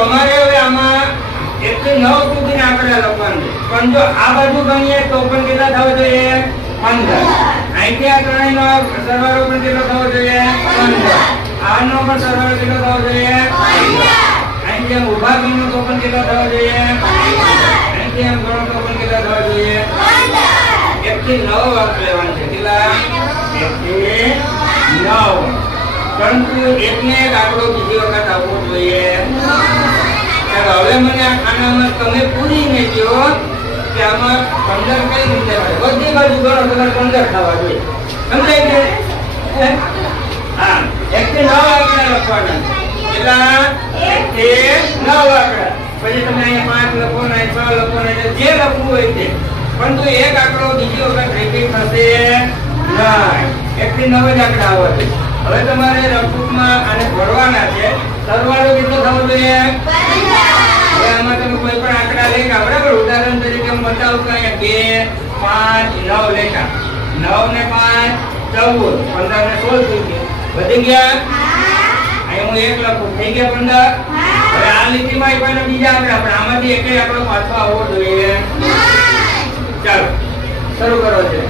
તમારે હવે આમાં 1 થી 9 સુધીના આંકડા લખવાના છે. પણ જો આ બાજુ ગણીએ તો પણ કેટલા થવા જોઈએ? 15. અહીંથી આ ત્રણેયનો સરવાળો પણ કેટલો થવો જોઈએ? 15. આનો પણ સરવાળો કેટલો થવો જોઈએ? 15. અહીંથી આમ ઊભા ગણો તો પણ કેટલા થવા જોઈએ? 15. અહીંથી આમ ગણો તો પણ કેટલા થવા જોઈએ? 15. 1 થી 9 વાક લેવાનું છે. કેટલા? 1 થી 9. પરંતુ એકને એક આંકડો બીજી વખત આવવો જોઈએ. ચાલો હવે મને આનામાં તમે પૂરીને કહો કે આમાં 15 કઈ રીતે મળે. બધી બાજુ ગણો તમારે 15 થવા જોઈએ. સમજાય છે? હા, 1 થી 9 આંકડા લખવાના. કેટલા? 1 થી 9 આંકડા. પછી તમે અહીંયા 5 લખો ને 6 લખો ને જે લખવું હોય તે. પરંતુ એક આંકડો બીજી વખત રિપીટ થશે નહીં. 1 થી 9 જ આંકડા આવવા જોઈએ. હવે તમારે રફમાં આને ભરવાના છે. સરવાળો કેટલો થવો જોઈએ? 15. હવે આમાં તમે કોઈ પણ આંકડા લેખા, બરાબર? ઉદાહરણ તરીકે હું બતાવું કે અહીંયા 2, 5, 9 લેખા. 9 ને 5 14, 15 ને 16 થઈ ગયા. વધી ગયા? અહીં હું 1 લખું. થઈ ગયા 15. હવે આ લીટીમાં કોઈના બીજા આંકડા, પણ આમાંથી એકેય આંકડો પાછો આવવો જોઈએ. ચાલો શરૂ કરો છે.